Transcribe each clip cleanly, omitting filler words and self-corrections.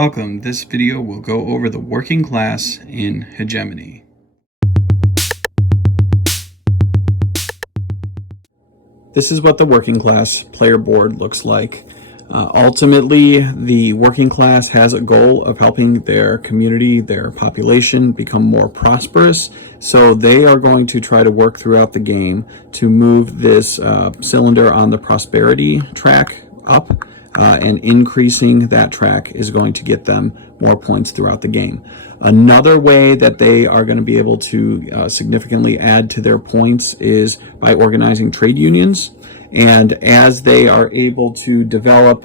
Welcome. This video will go over the working class in Hegemony. This is what the working class player board looks like. Ultimately, the working class has a goal of helping their community, their population become more prosperous. So they are going to try to work throughout the game to move this cylinder on the prosperity track up. And increasing that track is going to get them more points throughout the game. Another way that they are going to be able to significantly add to their points is by organizing trade unions. And as they are able to develop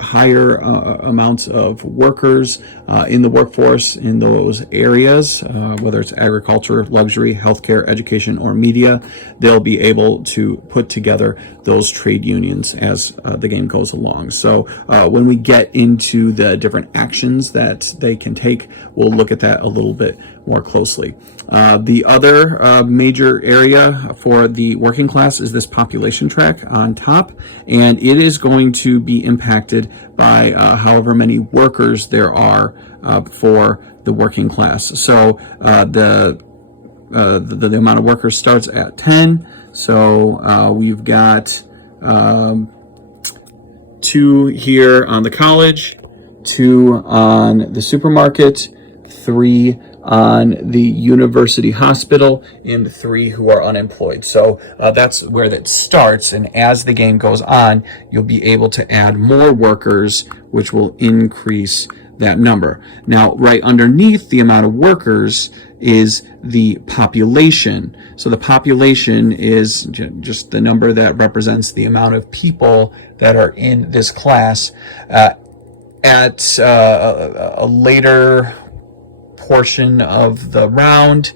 higher amounts of workers in the workforce in those areas, whether it's agriculture, luxury, healthcare, education, or media, they'll be able to put together those trade unions as the game goes along. So when we get into the different actions that they can take, we'll look at that a little bit more closely. The other major area for the working class is this population track on top, and it is going to be impacted by however many workers there are for the working class. So the amount of workers starts at 10. So we've got 2 here on the college, 2 on the supermarket, 3 on the university hospital, and 3 who are unemployed. So that's where that starts, and as the game goes on, you'll be able to add more workers, which will increase that number. Now, right underneath the amount of workers is the population. So the population is just the number that represents the amount of people that are in this class. At a later portion of the round,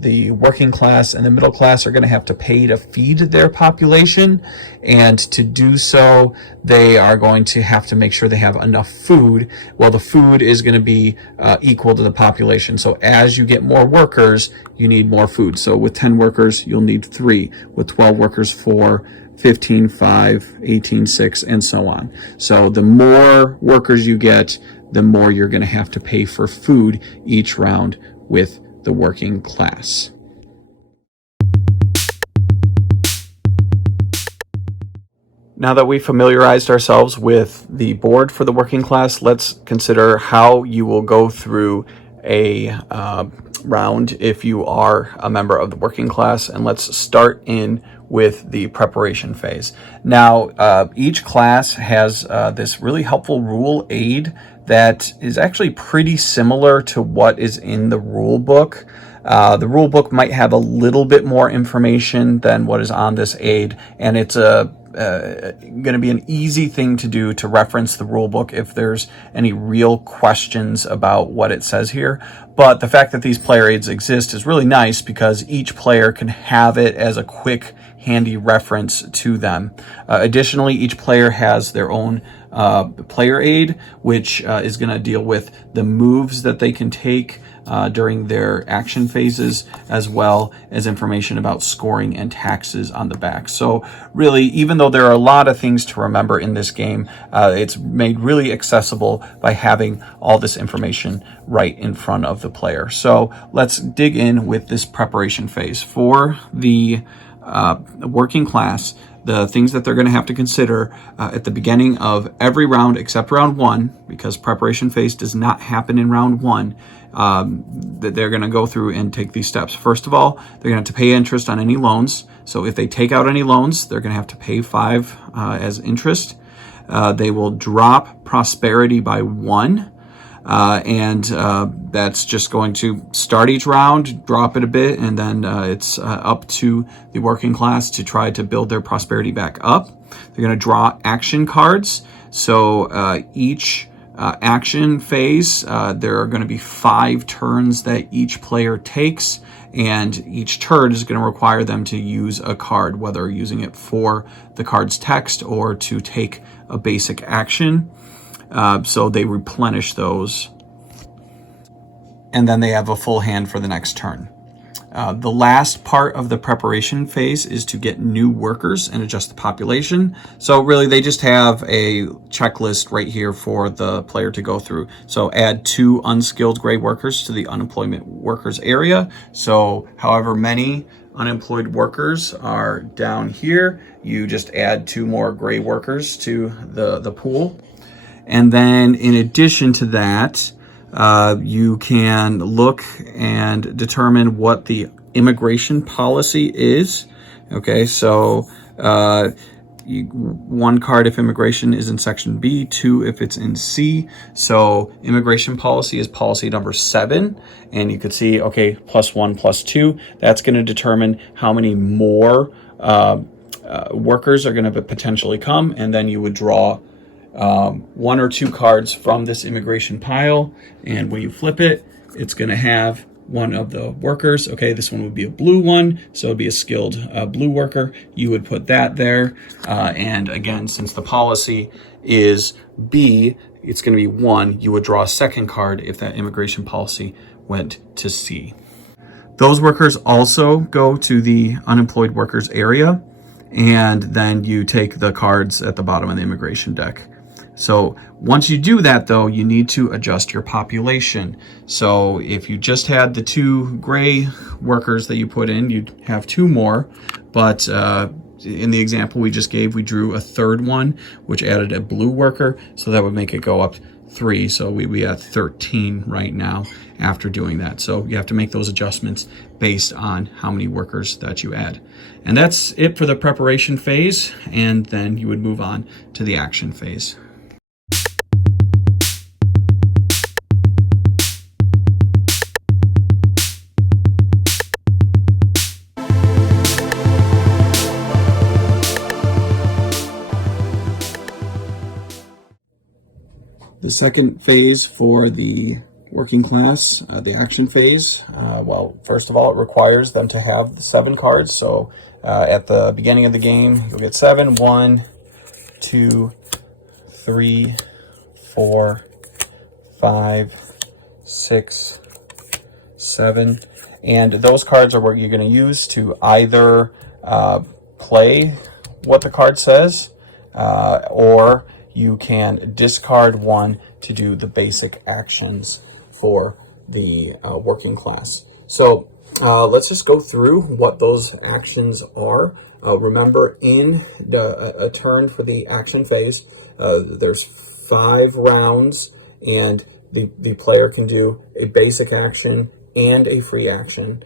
the working class and the middle class are going to have to pay to feed their population, and to do so they are going to have to make sure they have enough food. Well, the food is going to be equal to the population. So as you get more workers, you need more food. So with 10 workers, you'll need 3. With 12 workers, 4. 15, 5, 18, 6, and so on. So the more workers you get, the more you're going to have to pay for food each round with the working class. Now that we've familiarized ourselves with the board for the working class, let's consider how you will go through a round if you are a member of the working class. And let's start in with the preparation phase. Now, each class has this really helpful rule aid that is actually pretty similar to what is in the rule book. The rule book might have a little bit more information than what is on this aid, and it's going to be an easy thing to do to reference the rule book if there's any real questions about what it says here. But the fact that these player aids exist is really nice because each player can have it as a quick, handy reference to them. Additionally, each player has their own player aid, which is going to deal with the moves that they can take during their action phases, as well as information about scoring and taxes on the back. So really, even though there are a lot of things to remember in this game, it's made really accessible by having all this information right in front of the player. So let's dig in with this preparation phase. For the working class, the things that they're going to have to consider at the beginning of every round except round 1, because preparation phase does not happen in round 1, that they're going to go through and take these steps. First of all, they're going to have to pay interest on any loans. So if they take out any loans, they're going to have to pay 5 as interest. They will drop prosperity by 1. And that's just going to start each round, drop it a bit, and then it's up to the working class to try to build their prosperity back up. They're going to draw action cards. So each action phase, there are going to be 5 turns that each player takes, and each turn is going to require them to use a card, whether using it for the card's text or to take a basic action. So they replenish those, and then they have a full hand for the next turn. The last part of the preparation phase is to get new workers and adjust the population. So really they just have a checklist right here for the player to go through. So add 2 unskilled gray workers to the unemployment workers area. So however many unemployed workers are down here, you just add 2 more gray workers to the pool. And then in addition to that, you can look and determine what the immigration policy is. Okay, so 1 card if immigration is in section B, 2 if it's in C. So immigration policy is policy number 7, and you could see, okay, +1 +2. That's going to determine how many more workers are going to potentially come, and then you would draw 1 or 2 cards from this immigration pile, and when you flip it, it's going to have one of the workers. Okay, this one would be a blue one, so it'd be a skilled blue worker. You would put that there, and again, since the policy is B, it's going to be 1. You would draw a second card if that immigration policy went to C. Those workers also go to the unemployed workers area, and then you take the cards at the bottom of the immigration deck. So once you do that, though, you need to adjust your population. So if you just had the 2 gray workers that you put in, you'd have 2 more. But in the example we just gave, we drew a 3rd one, which added a blue worker. So that would make it go up 3. So we at 13 right now after doing that. So you have to make those adjustments based on how many workers that you add. And that's it for the preparation phase. And then you would move on to the action phase. The second phase for the working class, the action phase, well, first of all, it requires them to have 7 cards. So at the beginning of the game, you'll get 7. 1, 2, 3, 4, 5, 6, 7. And those cards are what you're going to use to either play what the card says, or you can discard 1 to do the basic actions for the working class. So let's just go through what those actions are. Remember, in a turn for the action phase, there's 5 rounds, and the player can do a basic action and a free action.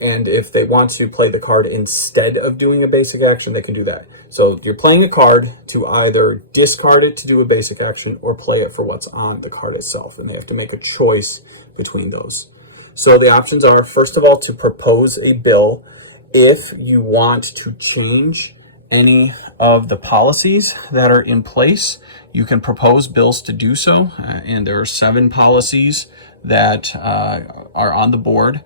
And if they want to play the card instead of doing a basic action, they can do that. So you're playing a card to either discard it to do a basic action or play it for what's on the card itself, and they have to make a choice between those. So the options are, first of all, to propose a bill. If you want to change any of the policies that are in place, you can propose bills to do so, and there are 7 policies that are on the board.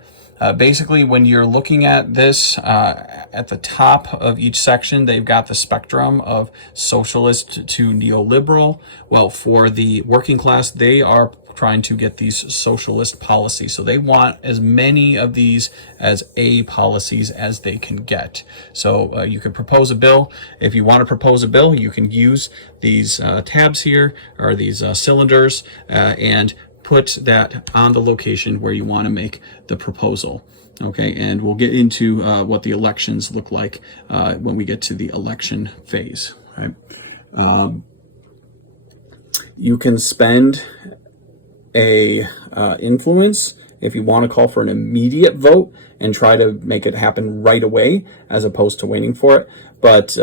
Basically, when you're looking at this, at the top of each section, they've got the spectrum of socialist to neoliberal. Well, for the working class, they are trying to get these socialist policies. So they want as many of these as A policies as they can get. So you can propose a bill. If you want to propose a bill, you can use these tabs here, or these cylinders, and put that on the location where you want to make the proposal. Okay, and we'll get into what the elections look like when we get to the election phase. Right? You can spend a influence if you want to call for an immediate vote and try to make it happen right away, as opposed to waiting for it. But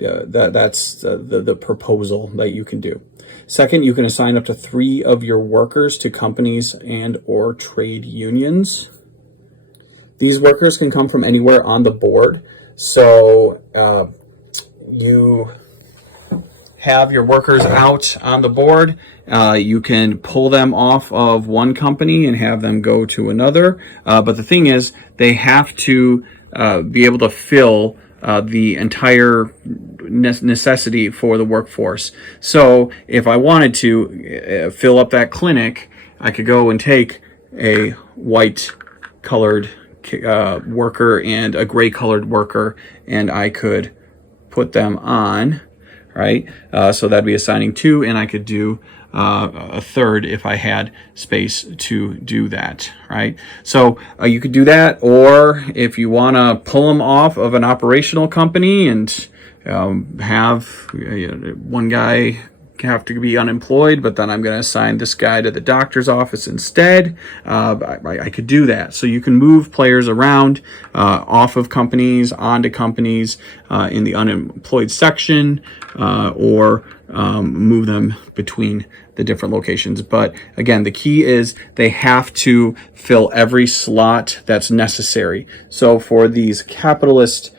that's the proposal that you can do. Second, you can assign up to 3 of your workers to companies and or trade unions. These workers can come from anywhere on the board. So you have your workers out on the board. You can pull them off of one company and have them go to another. But the thing is, they have to be able to fill the entire necessity for the workforce. So if I wanted to fill up that clinic, I could go and take a white colored worker and a gray colored worker, and I could put them on, right? So that'd be assigning 2, and I could do a third if I had space to do that, right? So you could do that, or if you want to pull them off of an operational company and have one guy have to be unemployed, but then I'm going to assign this guy to the doctor's office instead. I could do that. So you can move players around off of companies, onto companies in the unemployed section, or move them between the different locations. But again, the key is they have to fill every slot that's necessary. So for these capitalist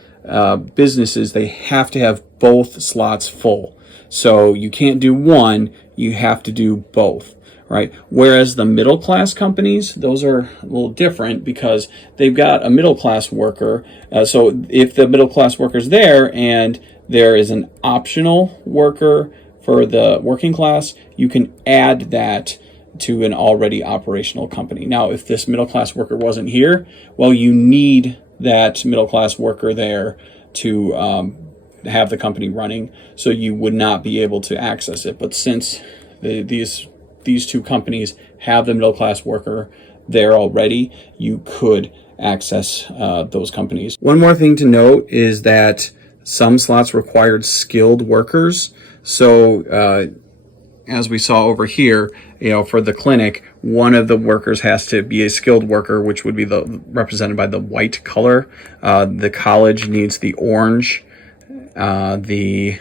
businesses, they have to have both slots full. So you can't do one, you have to do both, right? Whereas the middle class companies, those are a little different because they've got a middle class worker. So if the middle class worker's there and there is an optional worker for the working class, you can add that to an already operational company. Now, if this middle class worker wasn't here, well, you need that middle class worker there to have the company running, so you would not be able to access it. But since these two companies have the middle class worker there already, you could access those companies. One more thing to note is that some slots required skilled workers. So as we saw over here, for the clinic, one of the workers has to be a skilled worker, which would be represented by the white color. The college needs the orange. The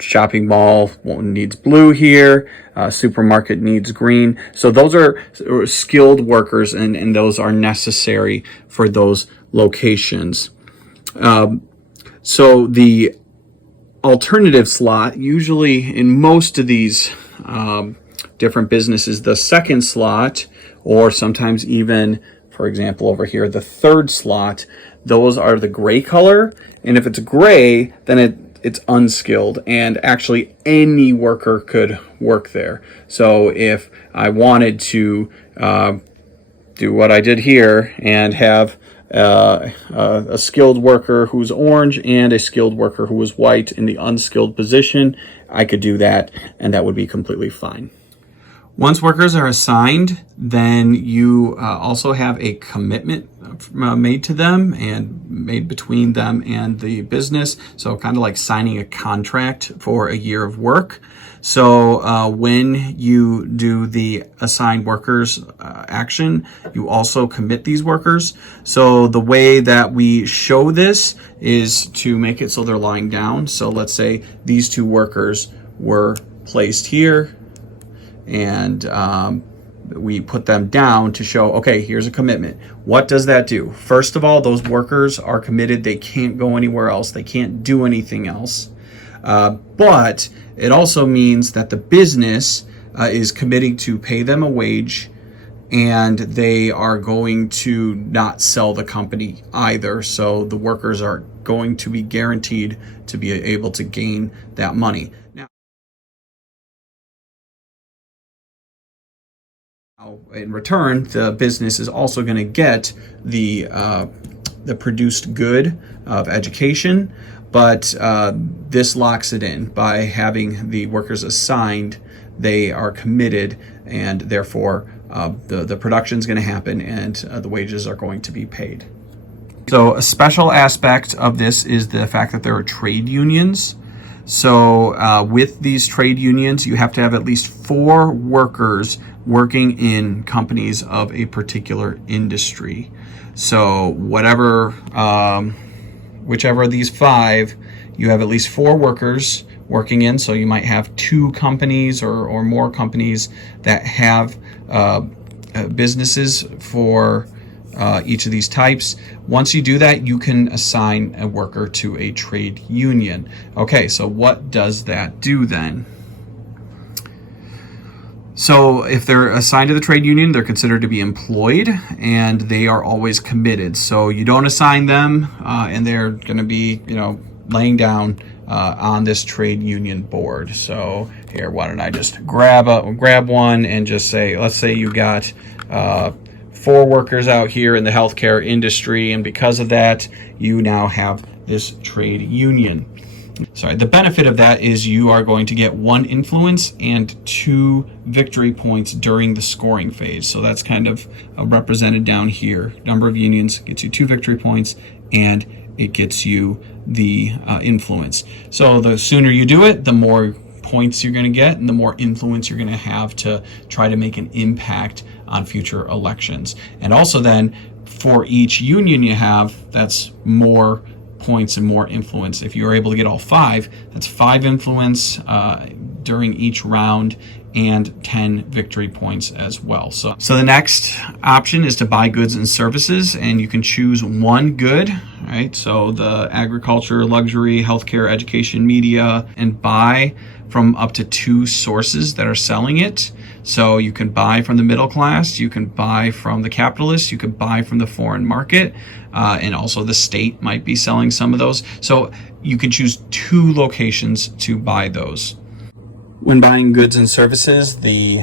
shopping mall needs blue here. Supermarket needs green. So those are skilled workers, and those are necessary for those locations. So the alternative slot, usually in most of these different businesses, the second slot, or sometimes even, for example, over here, the third slot, those are the gray color. And if it's gray, then it's unskilled, and actually any worker could work there. So if I wanted to do what I did here and have a skilled worker who's orange and a skilled worker who was white in the unskilled position, I could do that, and that would be completely fine. Once workers are assigned, then you also have a commitment made to them and made between them and the business. So kind of like signing a contract for a year of work. So when you do the assigned workers action, you also commit these workers. So the way that we show this is to make it so they're lying down. So let's say these two workers were placed here, and we put them down to show, okay, here's a commitment. What does that do? First of all, those workers are committed. They can't go anywhere else. They can't do anything else. But it also means that the business is committing to pay them a wage, and they are going to not sell the company either. So the workers are going to be guaranteed to be able to gain that money. In return, the business is also going to get the produced good of education, but this locks it in. By having the workers assigned, they are committed, and therefore the production is going to happen, and the wages are going to be paid. So a special aspect of this is the fact that there are trade unions. So with these trade unions, you have to have at least 4 workers working in companies of a particular industry. So whichever of these 5, you have at least 4 workers working in. So you might have 2 companies or more companies that have businesses for each of these types. Once you do that, you can assign a worker to a trade union. Okay, so what does that do then? So if they're assigned to the trade union, they're considered to be employed, and they are always committed. So you don't assign them, and they're going to be, laying down on this trade union board. So here, why don't I just grab one and just say, let's say you got for workers out here in the healthcare industry, and because of that, you now have this trade union. Sorry, the benefit of that is you are going to get 1 influence and 2 victory points during the scoring phase. So that's kind of represented down here. Number of unions gets you 2 victory points, and it gets you the influence. So the sooner you do it, the more points you're going to get and the more influence you're going to have to try to make an impact on future elections. And also then, for each union you have, that's more points and more influence. If you're able to get all 5, that's 5 influence during each round and 10 victory points as well. So the next option is to buy goods and services, and you can choose 1 good, right? So the agriculture, luxury, healthcare, education, media, and buy from up to 2 sources that are selling it. So you can buy from the middle class, you can buy from the capitalists, you could buy from the foreign market, and also the state might be selling some of those. So you can choose 2 locations to buy those. When buying goods and services, the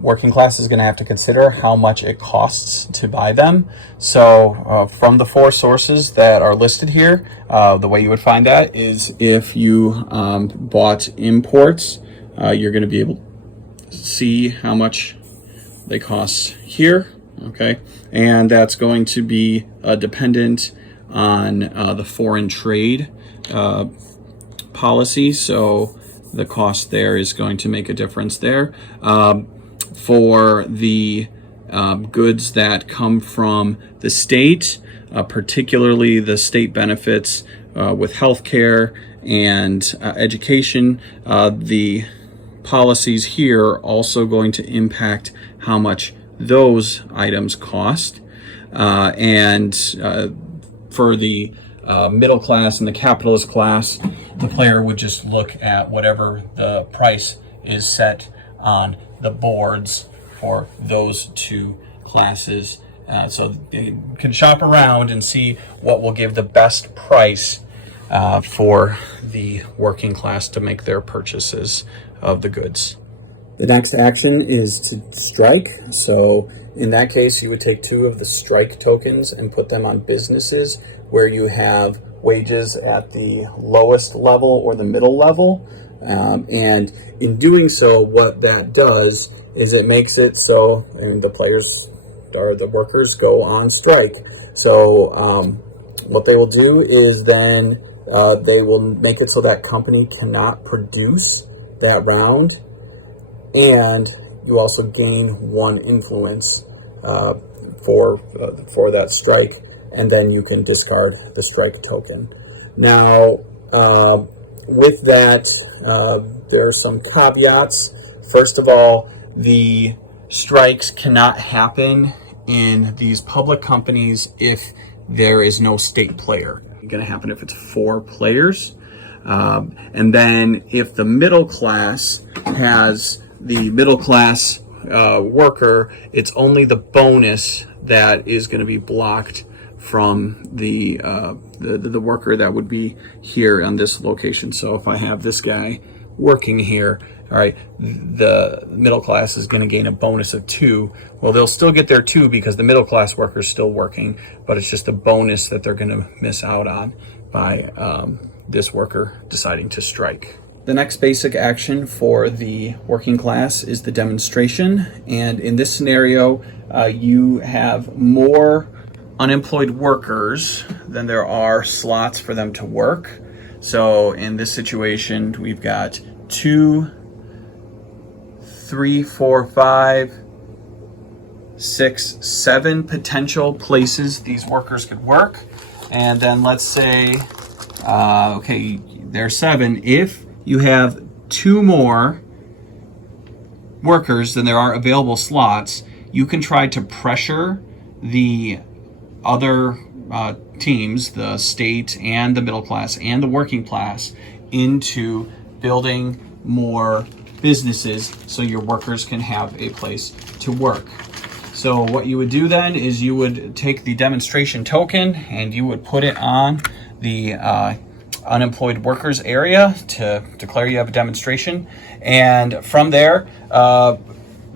working class is going to have to consider how much it costs to buy them. So from the 4 sources that are listed here, the way you would find that is if you bought imports, you're going to be able to see how much they cost here. Okay, and that's going to be dependent on the foreign trade policy. So the cost there is going to make a difference there. For the goods that come from the state, particularly the state benefits with healthcare and education, the policies here are also going to impact how much those items cost. And for the middle class and the capitalist class, the player would just look at whatever the price is set on the boards for those 2 classes. So they can shop around and see what will give the best price for the working class to make their purchases of the goods. The next action is to strike. So in that case, you would take 2 of the strike tokens and put them on businesses where you have wages at the lowest level or the middle level. And in doing so, what that does is it makes it so the players or the workers go on strike. So what they will do is then they will make it so that company cannot produce that round, and you also gain 1 influence for that strike, and then you can discard the strike token. Now, with that, there are some caveats. First of all, the strikes cannot happen in these public companies if there is no state player. It's going to happen if it's 4 players. And then if the middle class has the middle class worker, it's only the bonus that is going to be blocked from the worker that would be here on this location. So if I have this guy working here, all right, the middle class is going to gain a bonus of 2. Well, they'll still get their 2 because the middle class worker is still working, but it's just a bonus that they're going to miss out on by this worker deciding to strike. The next basic action for the working class is the demonstration. And in this scenario, you have more unemployed workers than there are slots for them to work. So in this situation, we've got 2, 3, 4, 5, 6, 7 potential places these workers could work. And then let's say, okay, there's 7. If you have 2 more workers than there are available slots, you can try to pressure the other teams, the state and the middle class and the working class, into building more businesses so your workers can have a place to work. So what you would do then is you would take the demonstration token and you would put it on the unemployed workers area to declare you have a demonstration. And from there,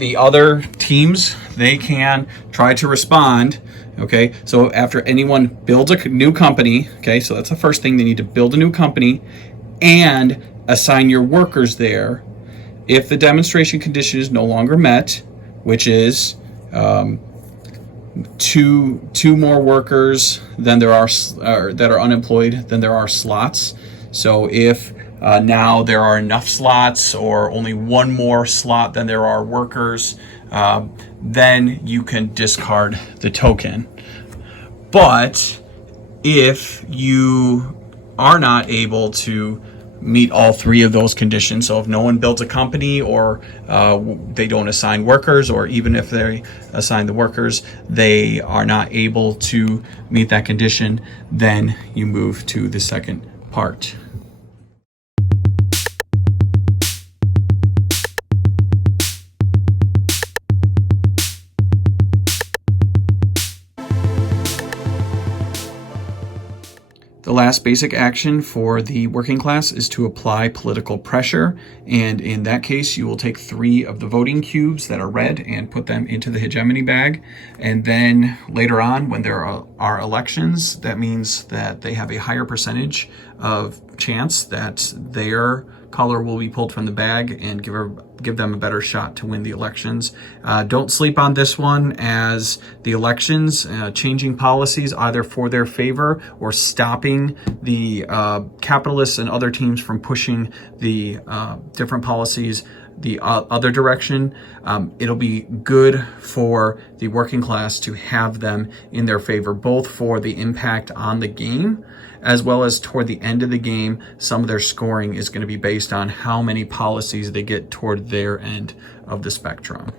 the other teams, they can try to respond. Okay, so after anyone builds a new company, okay, so that's the first thing, they need to build a new company and assign your workers there. If the demonstration condition is no longer met, which is two more workers than there are that are unemployed than there are slots. So if now there are enough slots or only one more slot than there are workers, then you can discard the token. But if you are not able to meet all three of those conditions, so if no one builds a company, or they don't assign workers, or even if they assign the workers, they are not able to meet that condition, then you move to the second part. The last basic action for the working class is to apply political pressure, and in that case you will take 3 of the voting cubes that are red and put them into the hegemony bag, and then later on when there are elections, that means that they have a higher percentage of chance that their color will be pulled from the bag and give them a better shot to win the elections. Don't sleep on this one, as the elections, changing policies either for their favor or stopping the capitalists and other teams from pushing the different policies the other direction. It'll be good for the working class to have them in their favor, both for the impact on the game, as well as toward the end of the game. Some of their scoring is going to be based on how many policies they get toward their end of the spectrum.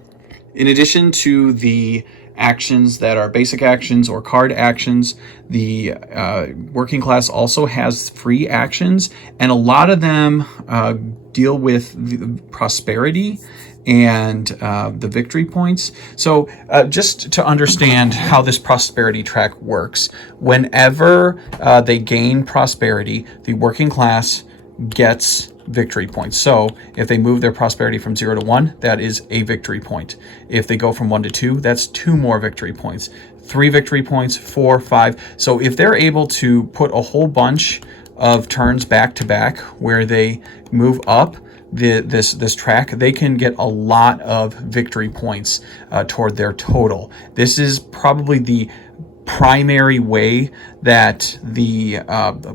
In addition to the actions that are basic actions or card actions, the working class also has free actions, and a lot of them deal with the prosperity and the victory points. So just to understand how this prosperity track works, whenever they gain prosperity, the working class gets victory points. So if they move their prosperity from 0 to 1, that is a victory point. If they go from 1 to 2, that's 2 more victory points. 3 victory points, 4, 5. So if they're able to put a whole bunch of turns back to back where they move up this track, they can get a lot of victory points toward their total. This is probably the primary way that the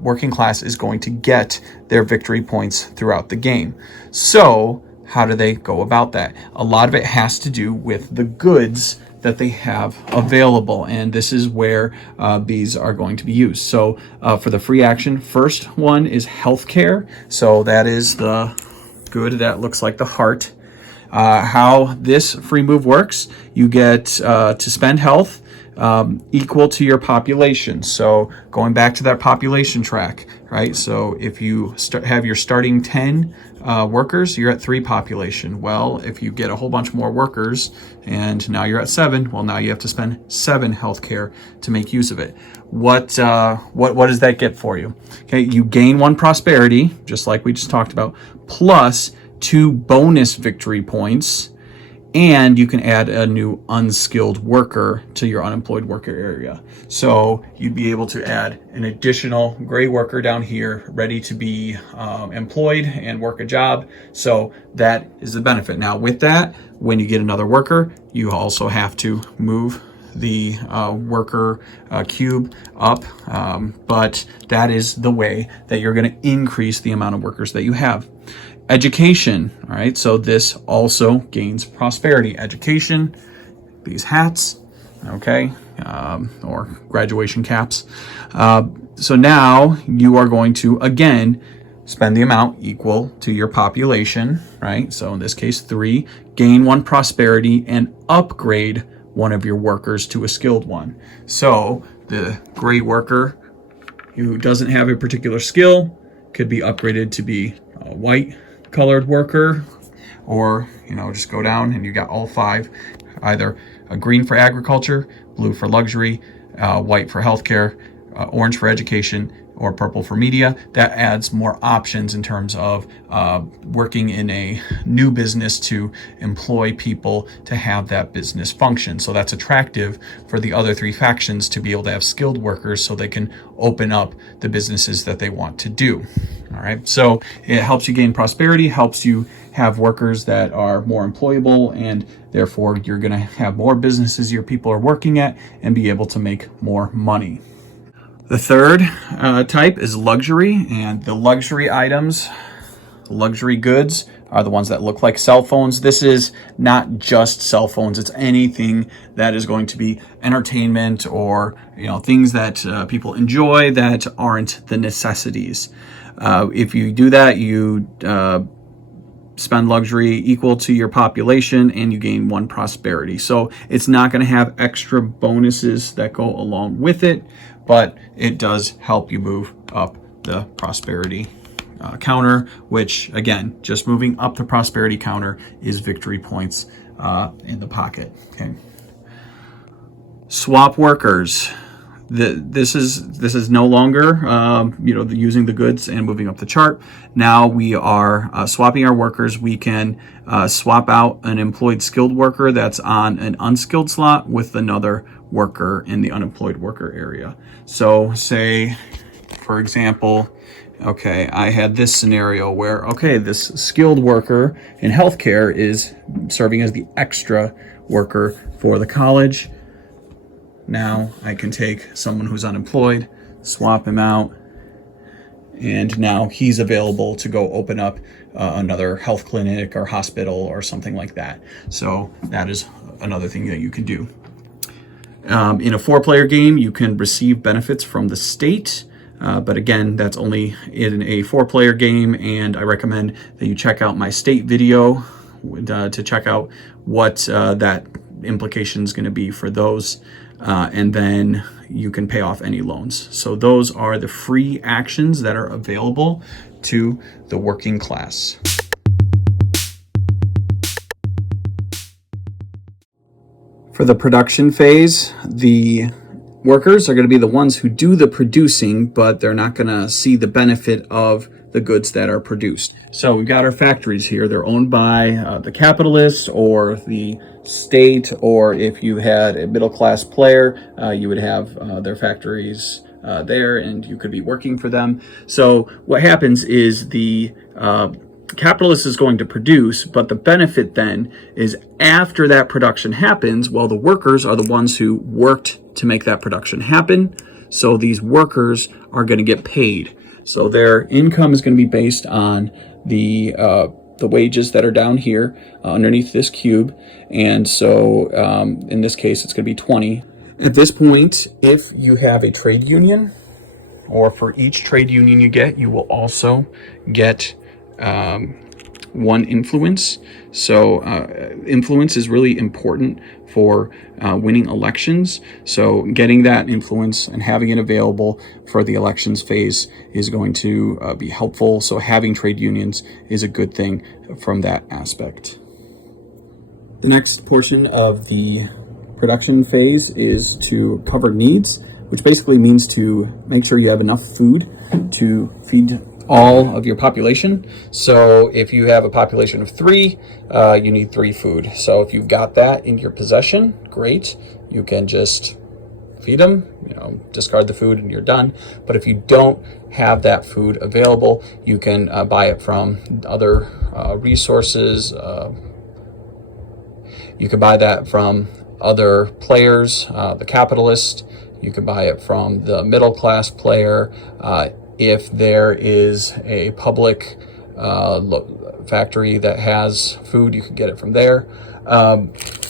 working class is going to get their victory points throughout the game. So how do they go about that? A lot of it has to do with the goods that they have available, and this is where these are going to be used. So for the free action, first one is healthcare. So that is the good that looks like the heart. How this free move works, you get to spend health equal to your population. So going back to that population track, right? So if you have your starting 10 workers, you're at 3 population. Well, if you get a whole bunch more workers and now you're at 7, well, now you have to spend 7 healthcare to make use of it. What does that get for you? Okay, you gain 1 prosperity, just like we just talked about, plus 2 bonus victory points, and you can add a new unskilled worker to your unemployed worker area. So you'd be able to add an additional gray worker down here ready to be employed and work a job. So that is the benefit. Now with that, when you get another worker, you also have to move the worker cube up, but that is the way that you're going to increase the amount of workers that you have. Education, all right, so this also gains prosperity. Education, these hats, okay, or graduation caps. So now you are going to, again, spend the amount equal to your population, right? So in this case, 3, gain 1 prosperity, and upgrade one of your workers to a skilled one. So the gray worker who doesn't have a particular skill could be upgraded to be a white colored worker, or just go down and you got all 5, either a green for agriculture, blue for luxury, white for healthcare, orange for education, or purple for media. That adds more options in terms of working in a new business to employ people to have that business function. So that's attractive for the other three factions to be able to have skilled workers so they can open up the businesses that they want to do. All right, so it helps you gain prosperity, helps you have workers that are more employable, and therefore you're going to have more businesses your people are working at and be able to make more money. The third type is luxury, and the luxury items, luxury goods, are the ones that look like cell phones. This is not just cell phones. It's anything that is going to be entertainment or things that people enjoy that aren't the necessities. If you do that, you spend luxury equal to your population and you gain 1 prosperity. So it's not going to have extra bonuses that go along with it, but it does help you move up the prosperity counter, which again, just moving up the prosperity counter is victory points in the pocket. Okay. Swap workers. This is no longer using the goods and moving up the chart. Now we are swapping our workers. We can swap out an employed skilled worker that's on an unskilled slot with another worker in the unemployed worker area. So say, for example, okay, I had this scenario where, okay, this skilled worker in healthcare is serving as the extra worker for the college. Now I can take someone who's unemployed, swap him out, and now he's available to go open up another health clinic or hospital or something like that. So that is another thing that you can do. In a 4-player game, you can receive benefits from the state. But again, that's only in a 4-player game, and I recommend that you check out my state video to check out what that implication is going to be for those. And then you can pay off any loans. So those are the free actions that are available to the working class. For the production phase, the workers are going to be the ones who do the producing, but they're not going to see the benefit of the goods that are produced. So we've got our factories here. They're owned by the capitalists or the state, or if you had a middle class player, you would have their factories there and you could be working for them. So what happens is the capitalist is going to produce, but the benefit then is after that production happens, well, the workers are the ones who worked to make that production happen. So these workers are going to get paid. So their income is going to be based on the wages that are down here underneath this cube. And so in this case, it's going to be 20. At this point, if you have a trade union, or for each trade union you get, you will also get 1 influence. So influence is really important for winning elections. So getting that influence and having it available for the elections phase is going to be helpful. So having trade unions is a good thing from that aspect. The next portion of the production phase is to cover needs, which basically means to make sure you have enough food to feed all of your population. So if you have a population of 3, you need 3 food. So if you've got that in your possession, great. You can just feed them, discard the food and you're done. But if you don't have that food available, you can buy it from other resources. You can buy that from other players, the capitalist. You can buy it from the middle class player. If there is a public factory that has food, you can get it from there.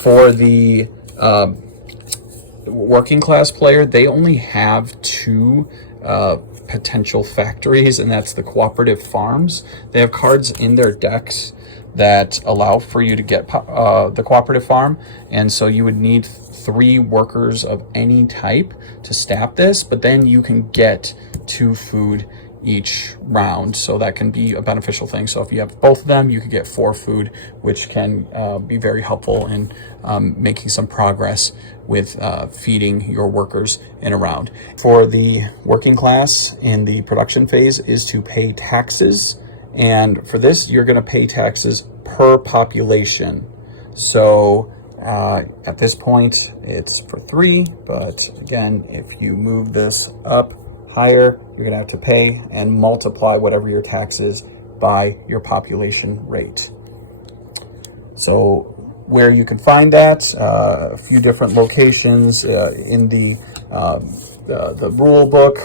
For the working class player, they only have 2 potential factories, and that's the cooperative farms. They have cards in their decks that allow for you to get the cooperative farm, and so you would need 3 workers of any type to staff this, but then you can get 2 food each round, so that can be a beneficial thing. So if you have both of them, you can get 4 food, which can be very helpful in making some progress with feeding your workers in a round. For the working class in the production phase is to pay taxes. And for this, you're going to pay taxes per population. So at this point, it's for 3. But again, if you move this up higher, you're going to have to pay and multiply whatever your tax is by your population rate. So where you can find that, a few different locations in the rule book.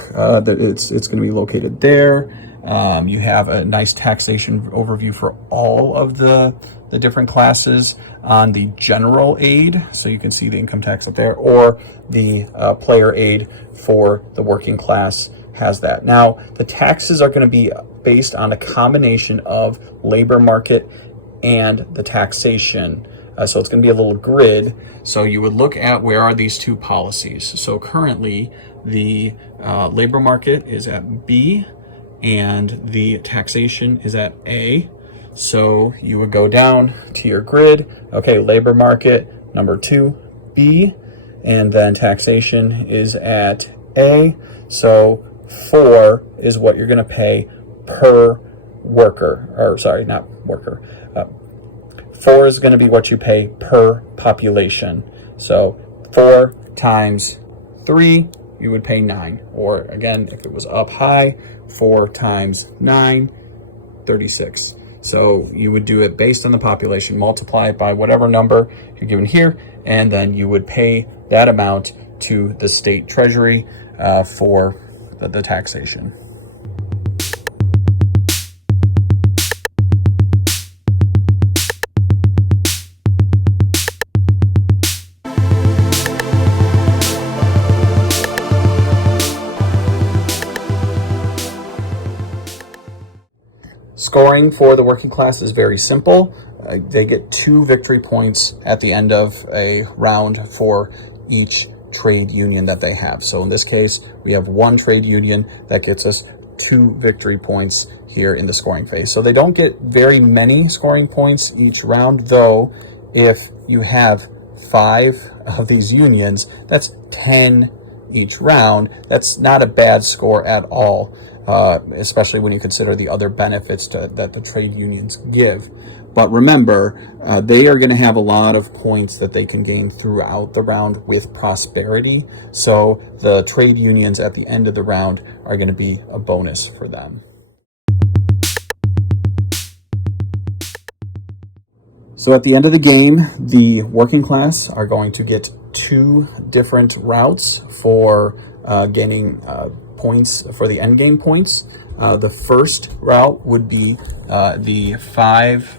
It's going to be located there. You have a nice taxation overview for all of the different classes on the general aid, so you can see the income tax up there, or the player aid for the working class has that. Now, the taxes are going to be based on a combination of labor market and the taxation. So it's going to be a little grid. So you would look at where are these two policies. So currently the labor market is at B and the taxation is at A. So you would go down to your grid. Okay, labor market number 2, B, and then taxation is at A. So 4 is what you're going to pay per worker, or sorry, not worker. 4 is going to be what you pay per population. So 4 times 3, you would pay 9. Or again, if it was up high, 4 times 9, 36. So you would do it based on the population, multiply it by whatever number you're given here, and then you would pay that amount to the state treasury for the taxation. Scoring for the working class is very simple. They get 2 victory points at the end of a round for each trade union that they have. So in this case, we have 1 trade union that gets us 2 victory points here in the scoring phase. So they don't get very many scoring points each round, though if you have 5 of these unions, that's 10 each round. That's not a bad score at all. Especially when you consider the other benefits that the trade unions give. But remember, they are going to have a lot of points that they can gain throughout the round with prosperity. So the trade unions at the end of the round are going to be a bonus for them. So at the end of the game, the working class are going to get 2 different routes for gaining points for the end game points. The first route would be the 5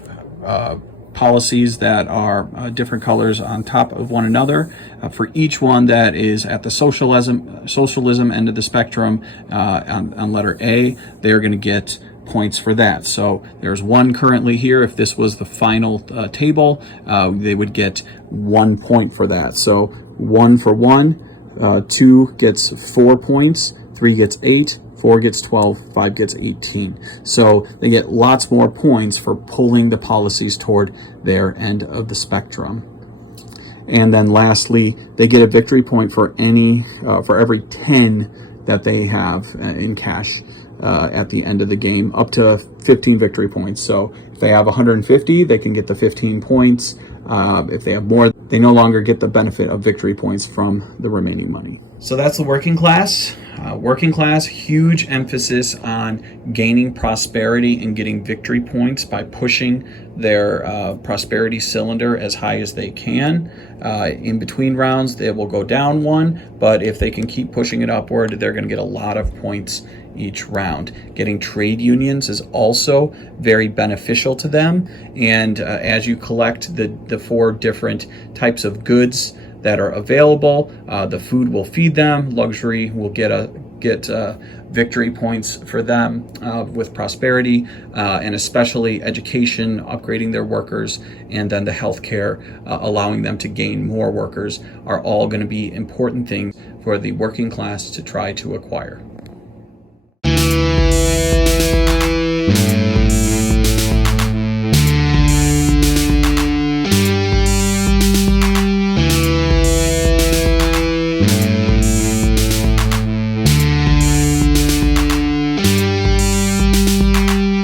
policies that are different colors on top of one another. For each one that is at the socialism end of the spectrum on letter A, they are going to get points for that. So there's 1 currently here. If this was the final table, they would get 1 point for that. So 1 for 1, 2 gets 4 points, 3 gets 8, 4 gets 12, 5 gets 18. So they get lots more points for pulling the policies toward their end of the spectrum. And then lastly, they get a victory point for every 10 that they have in cash at the end of the game, up to 15 victory points. So if they have 150, they can get the 15 points. If they have more, they no longer get the benefit of victory points from the remaining money. So that's the working class. Working class, huge emphasis on gaining prosperity and getting victory points by pushing their prosperity cylinder as high as they can. In between rounds, they will go down 1, but if they can keep pushing it upward, they're going to get a lot of points each round. Getting trade unions is also very beneficial to them, and as you collect the 4 different types of goods that are available, the food will feed them, luxury will get victory points for them with prosperity, and especially education, upgrading their workers, and then the healthcare, allowing them to gain more workers, are all going to be important things for the working class to try to acquire.